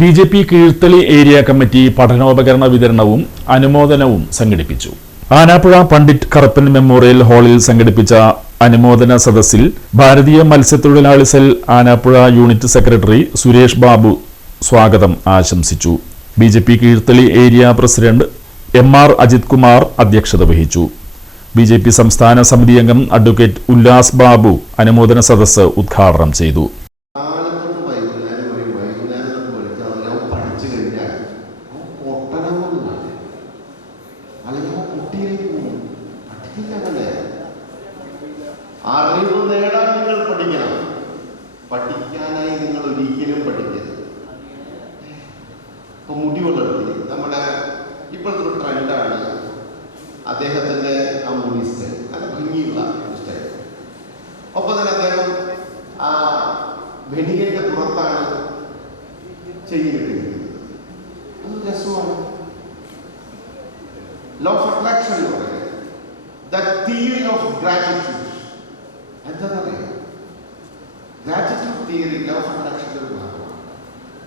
BJP Keezhthali area committee പഠനോപകരണ വിതരണവും അനുമോദനവും സംഘടിപ്പിച്ചു. Anappuzha Pandit Karuppan memorial ഹാളിൽ സംഘടിപ്പിച്ച അനുമോദന സദസ്സിൽ ഭാരതീയ മത്സ്യത്തൊഴിലാളി cell Anappuzha unit secretary Suresh Babu സ്വാഗതം ആശംസിച്ചു. BJP Keezhthali area president M R. Ajith Kumar അധ്യക്ഷത വഹിച്ചു. ബിജെപി സംസ്ഥാന സമിതി അംഗം അഡ്വക്കേറ്റ് ഉല്ലാസ് ബാബു അനുമോദന സദസ്സ് ഉദ്ഘാടനം ചെയ്തു. അറിവ് നേടാൻ നിങ്ങൾ പഠിക്കണം. പഠിക്കാനായി നിങ്ങൾ ഒരിക്കലും പഠിക്കരുത്. ഇപ്പൊ മുടി വളർത്തി നമ്മുടെ ഇപ്പോഴത്തെ ഒരു ട്രെൻഡാണ് അദ്ദേഹത്തിന്റെ ആ മുടി സ്റ്റൈൽ, നല്ല ഭംഗിയുള്ള സ്റ്റൈൽ. ഒപ്പം തന്നെ അദ്ദേഹം ആ വെനിയന്റെ പുറത്താണ് ചെയ്തിരിക്കുന്നത്. അത് രസമാണ്. ലോ ഓഫ് അട്രാക്ഷൻ എന്ന് പറയുന്നത് ദ തിയറി ഓഫ് ഗ്രാറ്റിറ്റ്യൂഡ്. എന്താണെന്നറിയാം? ഗ്രാറ്റിറ്റ്യൂഡ് തിയറി ലോ ഓഫ് അട്രാക്ഷൻ്റെ ഒരു ഭാഗമാണ്.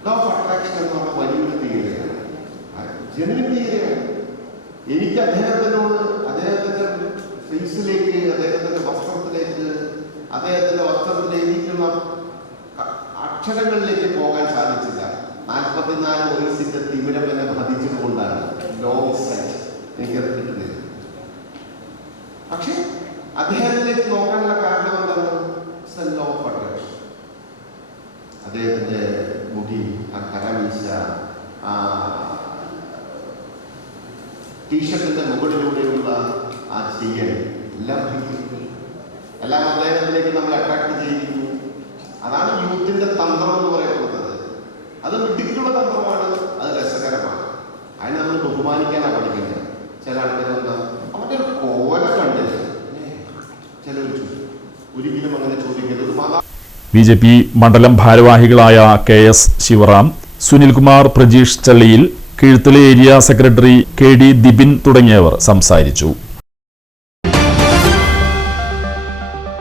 ലോ ഓഫ് അട്രാക്ഷൻ എന്ന് പറഞ്ഞ വലിയൊരു തിയറിയാണ്, ജെനുവിൻ തിയറിയാണ്. എനിക്ക് അദ്ദേഹത്തിന്റെ ഫേസിലേക്ക്, അദ്ദേഹത്തിന്റെ വസ്ത്രത്തിലേക്ക്, അദ്ദേഹത്തിന്റെ വസ്ത്രത്തിലേക്കുള്ള അക്ഷരങ്ങളിലേക്ക് പോകാൻ സാധിച്ചില്ല. 44 വയസ്സിന്റെ തിമിരമെന്നെ ബാധിച്ചതുകൊണ്ടാണ് ലോങ് സൈറ്റ് എനിക്കത് കിട്ടുന്നത്. പക്ഷെ അദ്ദേഹത്തിലേക്ക് നോക്കാനുള്ള കാരണം എന്താണ്? Law of attraction. അദ്ദേഹത്തിന്റെ മുടി, ആ കരവീശ, ആ ടീഷർട്ടിന്റെ മുകളിലൂടെയുള്ള ആ ചെയ്യൽ എല്ലാം അദ്ദേഹത്തിലേക്ക് നമ്മൾ അട്രാക്ട് ചെയ്യുന്നു. അതാണ് യൂത്തിന്റെ തന്ത്രം എന്ന് പറയപ്പെടുന്നത്. അത് മിടുക്കുള്ള തന്ത്രമാണ്, അത് രസകരമാണ്. അതിനെ നമ്മൾ ബഹുമാനിക്കാനാണ് പഠിക്കുന്നത്. ചില ആൾക്കാർ എന്താ അവന്റെ ഒരു കോല കണ്ടില്ല, ഒരിക്കലും അങ്ങനെ ചോദിക്കരുത്. ബിജെപി മണ്ഡലം ഭാരവാഹികളായ KS. Sivaram, Sunilkumar, Prajeesh ചള്ളിയിൽ, Keezhthali area secretary കെ.ഡി. Dibin തുടങ്ങിയവർ സംസാരിച്ചു.